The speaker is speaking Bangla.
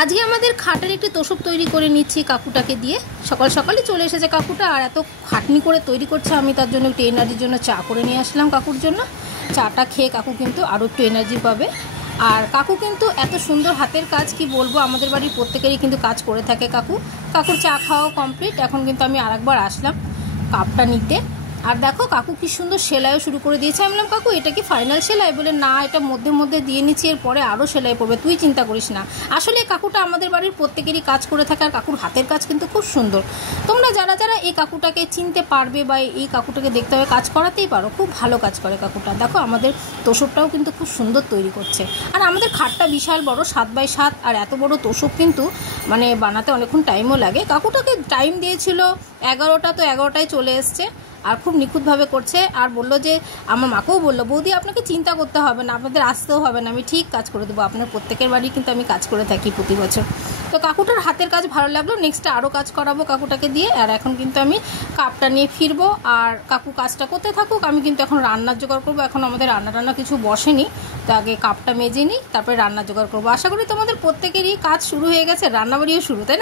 আজকে আমাদের খাটের একটি তোষক তৈরি করে নিচ্ছি কাকুটাকে দিয়ে। সকাল সকালই চলে এসেছে কাকুটা, আর এত খাটনি করে তৈরি করছে। আমি তার জন্য একটু এনার্জির জন্য চা করে নিয়ে আসলাম কাকুর জন্য। চাটা খেয়ে কাকু কিন্তু আরও একটু এনার্জি পাবে। আর কাকু কিন্তু এত সুন্দর হাতের কাজ কি বলবো, আমাদের বাড়ির প্রত্যেকেরই কিন্তু কাজ করে থাকে কাকুর চা খাওয়া কমপ্লিট। এখন কিন্তু আমি আরেকবার আসলাম কাপটা নিতে। আর দেখো কাকু কি সুন্দর সেলাইও শুরু করে দিয়েছে। আমি বললাম কাকু এটা কি ফাইনাল সেলাই? বলে না, এটা মধ্যে মধ্যে দিয়ে নিচ্ছি, এরপরে আরও সেলাই পড়বে, তুই চিন্তা করিস না। আসলে কাকুটা আমাদের বাড়ির প্রত্যেকেরই কাজ করে থাকে, আর কাকুর হাতের কাজ কিন্তু খুব সুন্দর। তোমরা যারা যারা এই কাকুটাকে চিনতে পারবে বা এই কাকুটাকে দেখতে হবে, কাজ করাতেই পারো, খুব ভালো কাজ করে কাকুটা। দেখো আমাদের তোষকটাও কিন্তু খুব সুন্দর তৈরি করছে। আর আমাদের খাটটা বিশাল বড়, 7x7, আর এত বড় তোষক কিন্তু মানে বানাতে অনেকক্ষণ টাইমও লাগে। কাকুটাকে টাইম দিয়েছিল 11টা, তো 11টায় চলে এসছে আর খুব নিখুঁতভাবে করছে। আর বললো যে আমার মাকেও বললো, বৌদি আপনাকে চিন্তা করতে হবে না, আপনাদের আসতেও হবে না, আমি ঠিক কাজ করে দেবো। আপনার প্রত্যেকের বাড়ি কিন্তু আমি কাজ করে থাকি প্রতি বছর। তো কাকুটার হাতের কাজ ভালো লাগলো, নেক্সটে আরও কাজ করাবো কাকুটাকে দিয়ে। আর এখন কিন্তু আমি কাপটা নিয়ে ফিরবো, আর কাকু কাজটা করতে থাকুক। আমি কিন্তু এখন রান্নার জোগাড় করবো। এখন আমাদের রান্না কিছু বসেনি, তো আগে কাপটা মেজে নিই, তারপরে রান্নার জোগাড় করবো। আশা করি তোমাদের প্রত্যেকেরই কাজ শুরু হয়ে গেছে, রান্নাবাড়িও শুরু, তাই না?